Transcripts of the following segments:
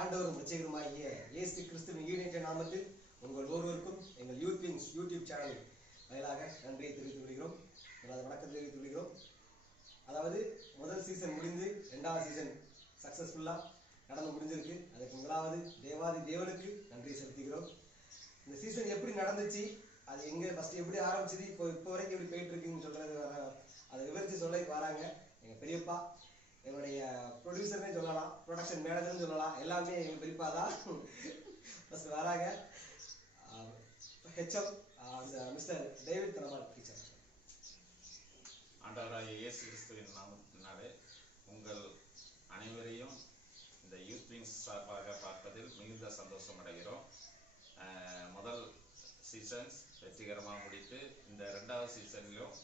ஆண்டவரும் ரட்சகருமாகிய இயேசு கிறிஸ்துவின் ஈடேற்ற நாமத்தில் உங்கள் ஒருவருக்கும் எங்கள் யூத் விங்ஸ் யூடியூப் சேனல் வாயிலாக நன்றியை தெரிவித்துக் கொள்கிறோம். வணக்கத்தை தெரிவித்துக் கொள்கிறோம். அதாவது முதல் சீசன் முடிந்து இரண்டாவது சீசன் சக்சஸ்ஃபுல்லாக நடந்து முடிஞ்சிருக்கு. அதுக்கு முதலாவது தேவாதி தேவனுக்கு நன்றி செலுத்துகிறோம். இந்த சீசன் எப்படி நடந்துச்சு, அது எங்கே ஃபஸ்ட்டு எப்படி ஆரம்பிச்சது, இப்போ வரைக்கும் எப்படி போயிட்டு இருக்குன்னு சொல்றது அதை விவரித்து சொல்ல வராங்க எங்கள் பெரியப்பா. என்னுடைய ப்ரொடியூசர்னே சொல்லலாம், ப்ரொடக்ஷன் மேனேஜர்னு சொல்லலாம், எல்லாமே எங்கள் பெரியப்பா தான் ஃபஸ்ட் வராங்க. ஹெச்எம் அந்த மிஸ்டர் டேவிட் தனபால் டீச்சர். ஆண்டவராகிய இயேசு கிறிஸ்துவின் நாமத்தினாலே உங்கள் அனைவரையும் இந்த யூத் விங்ஸ் சார்பாக பார்ப்பதில் மிகுந்த சந்தோஷம் அடைகிறோம். முதல் சீசன்ஸ் வெற்றிகரமாக முடித்து இந்த ரெண்டாவது சீசன்லையும்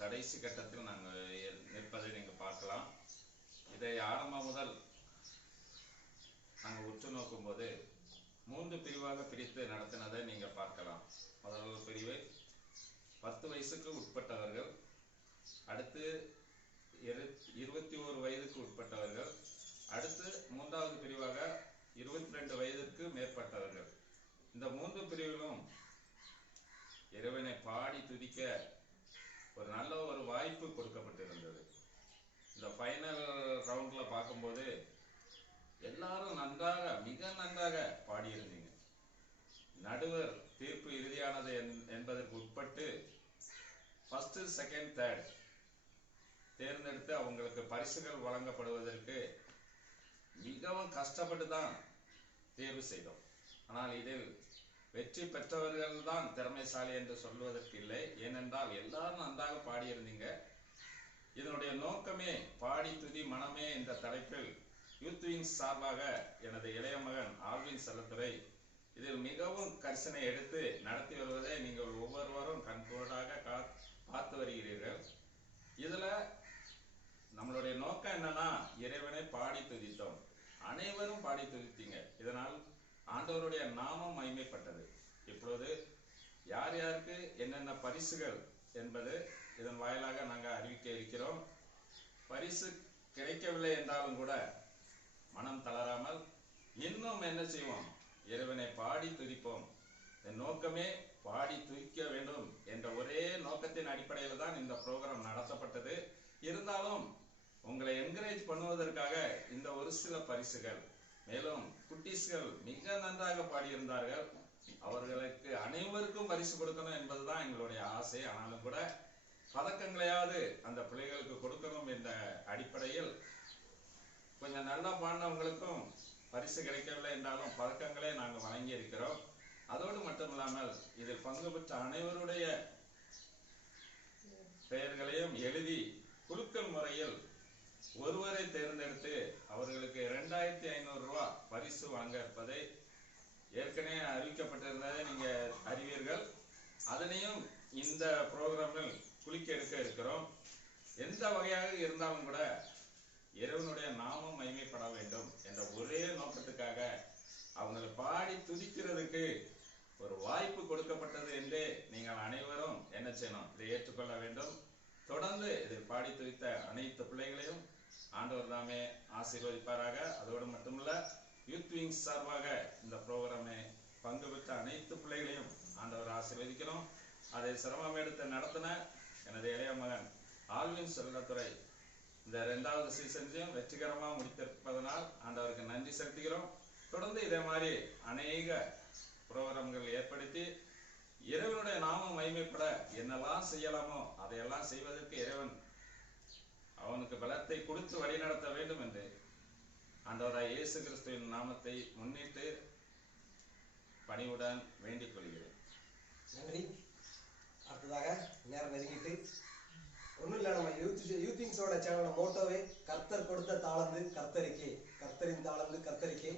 கடைசி கட்டத்தில் நாங்கள் நிற்பதை நீங்கள் பார்க்கலாம். இதை ஆரம்பம் முதல் நாங்கள் உற்று நோக்கும்போது 3 பிரிவாக பிரித்து நடத்தினதை நீங்கள் பார்க்கலாம். முதல் பிரிவு 10 வயசுக்கு உட்பட்டவர்கள், அடுத்து 21 வயதுக்கு உட்பட்டவர்கள், அடுத்து 3வது பிரிவாக 22 வயதிற்கு மேற்பட்டவர்கள். இந்த 3 பிரிவிலும் இறைவனை பாடி துதிக்க ஒரு நல்ல ஒரு வாய்ப்பு கொடுக்கப்பட்டிருந்தது. இந்த ஃபைனல் ரவுண்டில் பார்க்கும்போது எல்லாரும் நன்றாக, மிக நன்றாக பாடியிருந்தீங்க. நடுவர் தீர்ப்பு இறுதியானது என்பதற்கு உட்பட்டு ஃபர்ஸ்ட், செகண்ட், தேர்ட் தேர்ந்தெடுத்து அவங்களுக்கு பரிசுகள் வழங்கப்படுவதற்கு மிகவும் கஷ்டப்பட்டு தான் தேர்வு செய்தோம். ஆனால் இதில் வெற்றி பெற்றவர்கள் தான் திறமைசாலி என்று சொல்வதற்கு இல்லை. ஏனென்றால் எல்லாரும் நன்றாக பாடியிருந்தீங்க. இதனுடைய நோக்கமே பாடி துதி மனமே என்ற தலைப்பில் யூத் விங்ஸ் சார்பாக எனது இளைய மகன் ஆல்வின் செல்லத்துறை இதில் மிகவும் கரிசனை எடுத்து நடத்தி வருவதை நீங்கள் ஒவ்வொருவரும் கண்கூடாக பார்த்து வருகிறீர்கள். இதுல நம்மளுடைய நோக்கம் என்னன்னா, இறைவனை பாடி துதித்தோம், அனைவரும் பாடி துதித்தீங்க. இதனால் ஆண்டவருடைய நாமம் மகிமைப்பட்டது. இப்பொழுது யார் யாருக்கு என்னென்ன பரிசுகள் என்பது இதன் வாயிலாக நாங்கள் அறிவிக்க இருக்கிறோம். பரிசு கிடைக்கவில்லை என்றாலும் கூட மனம் தளராமல் இன்னும் என்ன செய்வோம், இறைவனை பாடி துதிப்போம். இந்த நோக்கமே பாடி துதிக்க வேண்டும் என்ற ஒரே நோக்கத்தின் அடிப்படையில் தான் இந்த ப்ரோக்ராம் நடத்தப்பட்டது. இருந்தாலும் உங்களை என்கரேஜ் பண்ணுவதற்காக இந்த ஒரு சில பரிசுகள். மேலும் குட்டீஸ்கள் மிக நன்றாக பாடியிருந்தார்கள். அவர்களுக்கு அனைவருக்கும் பரிசு கொடுக்கணும் என்பதுதான் எங்களுடைய ஆசை. ஆனாலும் கூட பதக்கங்களையாவது அந்த பிள்ளைகளுக்கு கொடுக்கணும் என்ற அடிப்படையில் கொஞ்சம் நல்லா பாடினவங்களுக்கும் பரிசு கிடைக்கவில்லை என்றாலும் பதக்கங்களே நாங்கள் வழங்கி இருக்கிறோம். அதோடு மட்டுமில்லாமல் இதில் பங்கு பெற்ற அனைவருடைய பெயர்களையும் எழுதி குலுக்கல் முறையில் ஒருவரை தேர்ந்தெடுத்து அவர்களுக்கு 2500 ரூபாய் பரிசு வழங்க இருப்பதை ஏற்கனவே அறிவிக்கப்பட்டிருந்ததை நீங்க அறிவீர்கள். அதனையும் இந்த புரோகிராமில் குலுக்கி எடுக்க இருக்கிறோம். எந்த வகையாக இருந்தாலும் கூட இறைவனுடைய நாமம் மகிமைப்பட வேண்டும் என்ற ஒரே நோக்கத்துக்காக அவங்களை பாடி துதிக்கிறதுக்கு ஒரு வாய்ப்பு கொடுக்கப்பட்டது என்று நீங்கள் அனைவரும் என்ன செய்யணும், இதை ஏற்றுக்கொள்ள வேண்டும். தொடர்ந்து இதில் பாடி துதித்த அனைத்து பிள்ளைகளையும் ஆண்டவர் தாமே ஆசீர்வதிப்பாராக. அதோடு மட்டுமல்ல, யூத் விங்ஸ் சார்பாக இந்த ப்ரோக்ராமை பங்கு பெற்ற அனைத்து பிள்ளைகளையும் ஆண்டவர் ஆசீர்வதிக்கணும். அதை சிரமம் எடுத்து நடத்தின எனது இளைய மகன் ஆல்வின் செல்லத்துறை இந்த 2வது சீசன்லையும் வெற்றிகரமாக முடித்திருப்பதனால் ஆண்டவருக்கு நன்றி செலுத்துகிறோம். தொடர்ந்து இதே மாதிரி அநேக ப்ரோக்ராம்கள் ஏற்படுத்தி இறைவனுடைய நாமம் மகிமைப்பட என்னெல்லாம் செய்யலாமோ அதையெல்லாம் செய்வதற்கு இறைவன் அவனுக்கு பலத்தை கொடுத்து வழிநடத்த வேண்டும் என்று ஆண்டவராய் இயேசு கிறிஸ்துவின் நாமத்தை முன்னிட்டு பணிவுடன் வேண்டிக் கொள்கிறேன். நன்றி. அடுத்ததாக நேரம் நெருங்கிட்டு ஒன்றும் இல்லை, நம்ம யூத் விங்ஸோட சேனலோட மோட்டோவே கர்த்தர் கொடுத்த தாளந்து கர்த்தரிக்கே, கர்த்தரின் தாளந்து கர்த்தரிக்கே.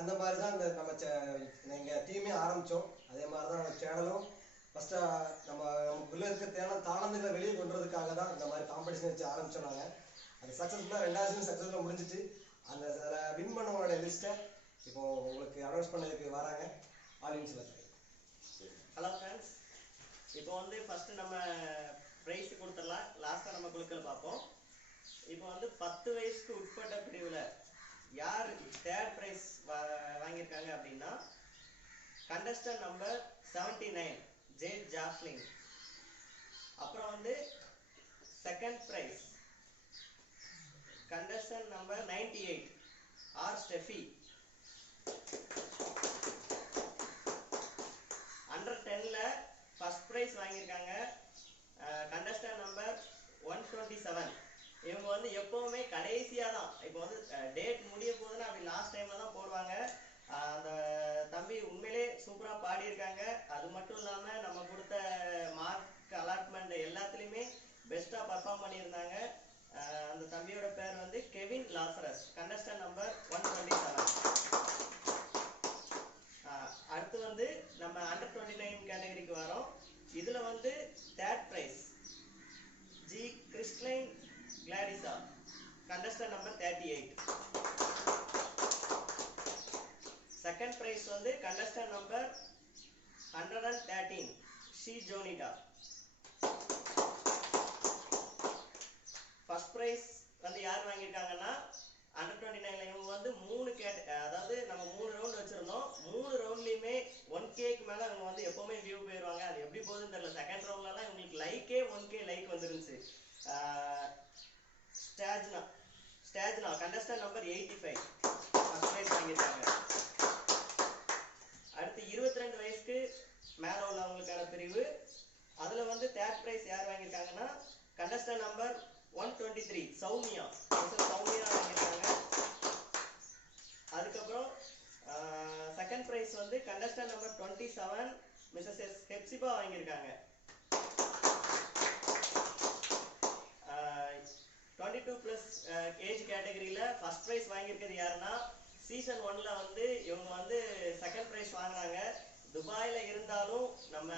அந்த மாதிரி தான் இந்த நம்ம எங்கள் டீமே ஆரம்பித்தோம். அதே மாதிரி தான் நம்ம சேனலும் ஃபஸ்ட்டு நமக்குள்ளே இருக்க தாளந்துகளை வெளியே கொண்டுறதுக்காக தான் இந்த மாதிரி காம்படிஷன் வச்சு ஆரம்பித்தோம். நாங்கள் அது சக்ஸஸ்ஃபுல்லாக 2வது சக்ஸஸ்ஃபுல்லாக முடிஞ்சிச்சு. அந்த வின் பண்ணவங்களோட லிஸ்ட்டை இப்போ உங்களுக்கு அனௌன்ஸ் பண்ணதுக்கு வராங்க ஆல்வின் செல்லத்துறை. ஹலோ ஃப்ரெண்ட்ஸ், இப்போ ஃபஸ்ட்டு நம்ம ப்ரைஸ் கொடுத்துடலாம். லாஸ்ட்டாக நம்ம குழுக்கள் பார்ப்போம். இப்போ 10 வயசுக்கு உட்பட்ட பிரிவில் யார் தேர்ட் பிரைஸ் வாங்கியிருக்காங்க அப்படின்னா கண்டஸ்டன்ட் நம்பர் 79 ஜே ஜாஸ்லின். அப்புறம் வந்து second prize contestant number 98 R Stephy. Under 10ல ஃபர்ஸ்ட் பிரைஸ் வாங்கியிருக்காங்க கண்டஸ்டன்ட் நம்பர் 127. இவங்க வந்து எப்பவுமே கடைசியா தான், இப்போ வந்து டேட் முடிய போகுதுன்னா அப்படி லாஸ்ட் டைம்ல தான் போடுவாங்க. அந்த தம்பி உண்மையிலே சூப்பரா பாடியிருக்காங்க. அது மட்டும் இல்லாம நம்ம கொடுத்த மார்க் அலாட்மெண்ட் எல்லாத்துலயுமே பெஸ்டா பர்ஃபார்ம் பண்ணியிருந்தாங்க. அந்த தம்பியோட பேர் வந்து கெவின் லாசரஸ், கண்டஸ்டன்ட் நம்பர் 127. அடுத்து வந்து நம்ம அண்டர் 29 கேட்டகரிக்கு வரோம். இதுல வந்து third prize G Christine Gladisa, contestant number 38. Second prize வந்து கண்டஸ்டன்ட் நம்பர் 113 ஷி ஜோனிடா. ஃபர்ஸ்ட் பிரைஸ் வந்து யார் வாங்கியிருக்காங்கன்னா அண்டர் 29ல இவங்க வந்து அதாவது நம்ம 3 ரவுண்ட் வச்சிருந்தோம். 3 ரவுண்ட்லயுமே 1Kக்கு மேல அவங்க வந்து எப்பவுமே வியூ போயிருவாங்க. அது எப்படி போகுதுன்னு தெரியல. செகண்ட் ரவுண்ட்லலாம் இவங்களுக்கு லைக்கே 1K லைக் வந்துருந்துச்சு. ஸ்டேஜ்னா கண்டஸ்டன்ட் நம்பர் 85 ஃபர்ஸ்ட் பிரைஸ் வாங்கியிருக்காங்க. அடுத்து 22 வயசுக்கு மேல உள்ளவங்களுக்கான பிரிவு. அதுல வந்து தேர்ட் பிரைஸ் யார் வாங்கியிருக்காங்கன்னா கண்டஸ்டன்ட் நம்பர் 123 சௌமியா வாங்கியிருக்காங்க. அதுக்கப்புறம் செகண்ட் பிரைஸ் வந்து கண்டஸ்டன்ட் நம்பர் 27 மிஸ்ஸஸ் ஹெப்சிபா வாங்கியிருக்காங்க. 22+ ஏஜ் கேட்டகரியில ஃபர்ஸ்ட் பிரைஸ் வாங்கியிருக்கிறது யாருன்னா சீசன் 1ல வந்து இவங்க வந்து செகண்ட் பிரைஸ் வாங்கினாங்க. துபாயில இருந்தாலும் நம்ம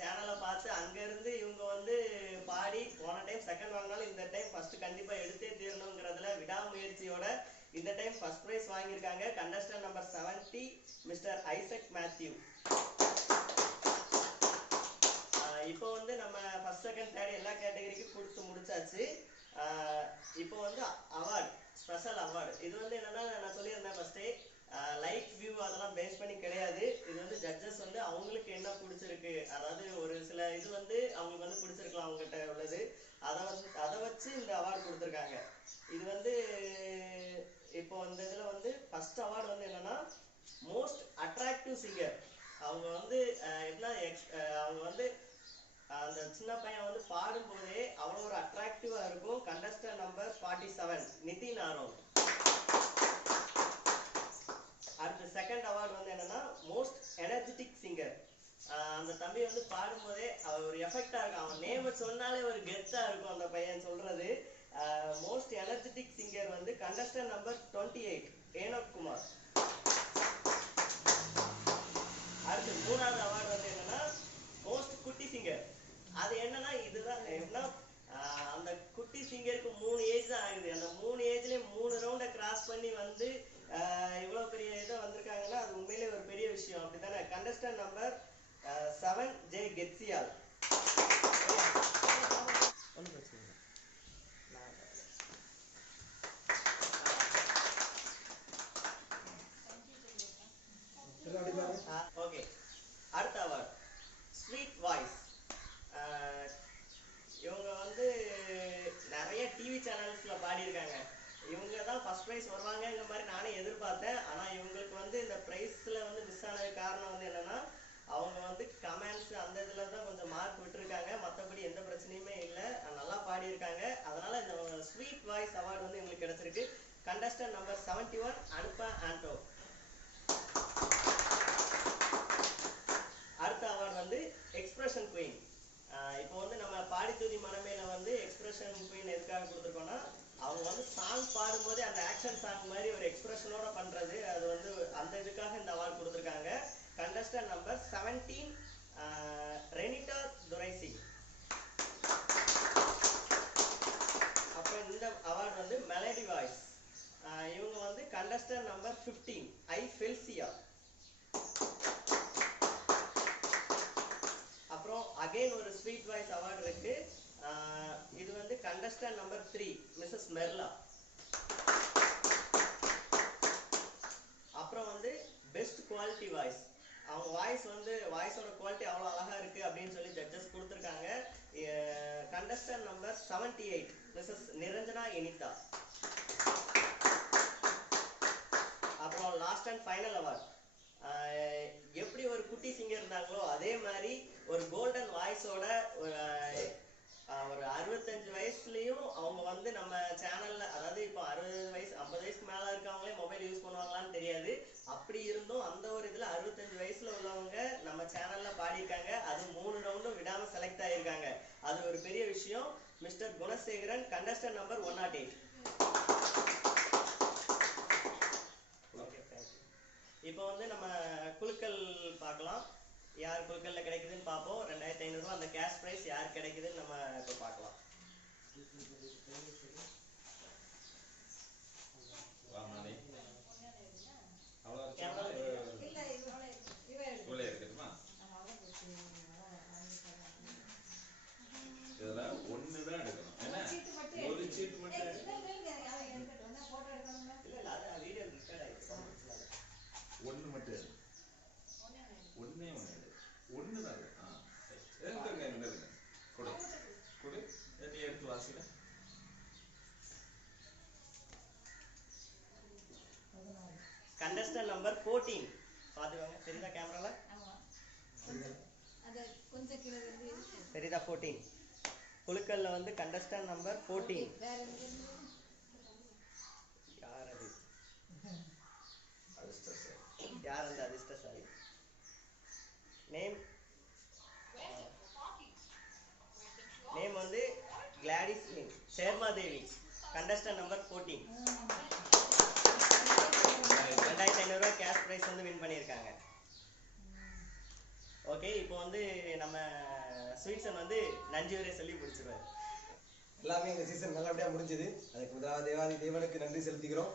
சேனலை பார்த்து அங்க இருந்து இவங்க வந்து பாடி போன டைம் செகண்ட் வாங்கினாலும் இந்த டைம் ஃபர்ஸ்ட் கண்டிப்பா எடுத்தே தீரணுங்கிறதுல விடாமுயற்சியோட இந்த டைம் ஃபர்ஸ்ட் பிரைஸ் வாங்கியிருக்காங்க. Contestant number 70 mister Isaac Mathew. இப்போ வந்து நம்ம ஃபர்ஸ்ட் செகண்ட் தேர்ட் எல்லா கேட்டகரிக்கும் கொடுத்து முடிச்சாச்சு. இப்போ வந்து அவார்டு, ஸ்பெஷல் அவார்டு. இது வந்து என்னன்னா நான் சொல்லியிருந்தேன் ஃபர்ஸ்டே, லைக் வியூ அதெல்லாம் பேஸ் பண்ணி கிடையாது. இது வந்து ஜட்ஜஸ் வந்து அவங்களுக்கு என்ன பிடிச்சிருக்கு, அதாவது ஒரு சில இது வந்து அவங்களுக்கு வந்து பிடிச்சிருக்கலாம் அவங்ககிட்ட உள்ளது, அதை வச்சு இந்த அவார்டு கொடுத்துருக்காங்க. இது வந்து இப்போ இந்த இதுல வந்து ஃபர்ஸ்ட் அவார்டு வந்து என்னன்னா மோஸ்ட் அட்ராக்டிவ் சிங்கர். அவங்க வந்து என்ன அவங்க வந்து அந்த சின்ன பையன் வந்து பாடும்போதே அவ்வளோ ஒரு அட்ராக்டிவா இருக்கும். Contestant number 47 Nitin Aaron. அடுத்த செகண்ட் அவார்டு வந்து என்னன்னா மோஸ்ட் எனர்ஜெட்டிக் சிங்கர். அந்த தம்பி வந்து பாடும்போதே ஒரு எஃபெக்டா இருக்கும். அவன் நேம சொன்னாலே ஒரு கெத்தா இருக்கும் அந்த பையன் சொல்றது. மோஸ்ட் எனர்ஜெட்டிக் சிங்கர் வந்து கண்டஸ்டன்ட் நம்பர் 28 ஏனோக் குமார். அடுத்து மூணாவது அவார்டு வந்து என்னன்னா மோஸ்ட் குட்டி சிங்கர். அது என்னன்னா இதுதான் எப்படின்னா அந்த குட்டி சிங்கருக்கு 3 ஏஜ் தான் ஆகுது. அந்த 3 ஏஜ்லயே 3 ரவுண்ட கிராஸ் பண்ணி வந்து இவ்வளவு பெரிய இதை வந்திருக்காங்கன்னா அது உண்மையிலே ஒரு பெரிய விஷயம், அப்படித்தானே? Contestant number 7 J Ketsiyal. Okay, அடுத்த அவார்டு ஸ்வீட் வாய்ஸ். இவங்க வந்து நிறைய டிவி சேனல்ஸ்ல பாடியிருக்காங்க. இவங்க தான் ஃபர்ஸ்ட் பிரைஸ் வருவாங்கங்கிற மாதிரி நானே எதிர்பார்த்தேன். ஆனா இவங்களுக்கு வந்து இந்த பிரைஸ்ல வந்து மிஸ் ஆனது காரணம் வந்து என்னன்னா அவங்க வந்து கமெண்ட்ஸ் அந்த இதுல தான் கொஞ்சம் மார்க் விட்டுருக்காங்க. மற்றபடி எந்த பிரச்சனையுமே இல்லை, நல்லா பாடியிருக்காங்க. அதனால இந்த ஸ்வீட் வாய்ஸ் அவார்டு வந்து இவங்களுக்கு கிடைச்சிருக்கு. கண்டஸ்டன்ட் நம்பர் 71 அனுப்பா ஆண்டோ. அடுத்த அவார்டு வந்து எக்ஸ்பிரஷன் குயின். இப்போ வந்து நம்ம பாடித்தூதி மனமேல வந்து எக்ஸ்பிரஷன் குயின் எதுக்காக கொடுத்துருக்கோம்னா அவங்க வந்து சாங் பாடும்போது அந்த ஆக்ஷன் சாங் மாதிரி ஒரு எக்ஸ்பிரஷனோட பண்றது, அது வந்து அந்த இதுக்காக இந்த அவார்டு கொடுத்துருக்காங்க. Contestant number 17 Renita Duraising. அப்புறம் இந்த அவார்டு வந்து மெலடி வாய்ஸ். இவங்க வந்து கண்டஸ்டன்ட் நம்பர் 15 ஐ ஃபெல்சியா. அப்புறம் அகைன் ஒரு ஸ்வீட் வாய்ஸ் அவார்டு இருக்கு. இது வந்து contestant number 3 Mrs Merla. Best quality voice. அவங்க வாய்ஸ் வந்து வாய்ஸோட குவாலிட்டி அவ்வளோ அழகா இருக்கு அப்படின்னு சொல்லி ஜட்ஜஸ் கொடுத்துருக்காங்க. Contestant number 78 Mrs Niranjana Enitha. அப்புறம் லாஸ்ட் அண்ட் ஃபைனல் அவார்ட், எப்படி ஒரு குட்டி சிங்கர் இருந்தாங்களோ அதே மாதிரி ஒரு கோல்டன் வாய்ஸோட ஒரு 65 வயசுலயும் அவங்க வந்து நம்ம சேனல்ல, அதாவது இப்போ 60 வயசு 50 வயசுக்கு மேல இருக்கவங்களே மொபைல் யூஸ் பண்ணுவாங்களான்னு தெரியாது. அப்படி இருந்தும் அந்த ஒரு இதுல 65 வயசுல உள்ளவங்க நம்ம சேனல்ல பாடியிருக்காங்க. அது 3 ரவுண்டும் விடாம செலக்ட் ஆயிருக்காங்க. அது ஒரு பெரிய விஷயம். Mister Gunasekaran, contestant number 108. இப்போ வந்து நம்ம குலுக்கல் பார்க்கலாம். யார் குலுக்கல்ல கிடைக்குதுன்னு பார்ப்போம். 2500 ரூபாய் அந்த கேஷ் பிரைஸ் யார் கிடைக்குதுன்னு நம்ம இப்போ பார்க்கலாம். இதுல ஒண்ணுதான் எடுக்கணும். என்ன ஒரு சீட்டு மட்டும் ஒண்ணு மட்டும் எடு. ஒண்ணே ஒண்ணு எடு. ஒண்ணுதான் எடு. எடுத்துங்க. கொடு கொடு. நீ எடுத்து வாசில. கண்டஸ்டன்ட் நம்பர் 14 பாத்துக்கோங்க. தெரியுதா கேமரால? தெரியுதா 14? குலுக்கல்ல வந்து கண்டஸ்டன்ட் நம்பர் 14. யார் அது? யார் அந்த அதிர்ஷ்டசாலி? நேம் வந்து Gladys Lin Sharma Devi. Contestant number 14. 2500 ரூபாய் கேஷ் பிரைஸ் வந்து வின் பண்ணியிருக்காங்க. ஓகே, இப்போ வந்து நம்ம ஸ்வீட்ஸன் வந்து நன்றி வரை சொல்லி முடிச்சிருவாரு. எல்லாமே இந்த சீசன் நல்லபடியா முடிஞ்சது. அதுக்கு முதலாவது தேவாதி தேவனுக்கு நன்றி செலுத்திக்கிறோம்.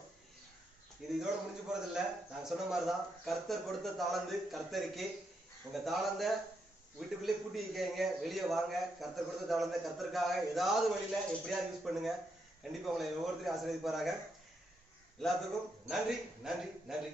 இது இதோட முடிஞ்சு போறதில்ல. நாங்கள் சொன்ன மாதிரி தான், கர்த்தர் கொடுத்த தாளந்து கர்த்தருக்கே. உங்க தாளந்த வீட்டுக்குள்ளே பூட்டி வைக்காங்க, வெளியே வாங்க. கர்த்தர் கொடுத்த தாளந்த கர்த்தருக்காக ஏதாவது வழியில எப்படியாவது யூஸ் பண்ணுங்க. கண்டிப்பா உங்களை ஒவ்வொருத்தரையும் ஆசீர்வதிப்பாராக. எல்லாத்துக்கும் நன்றி நன்றி நன்றி.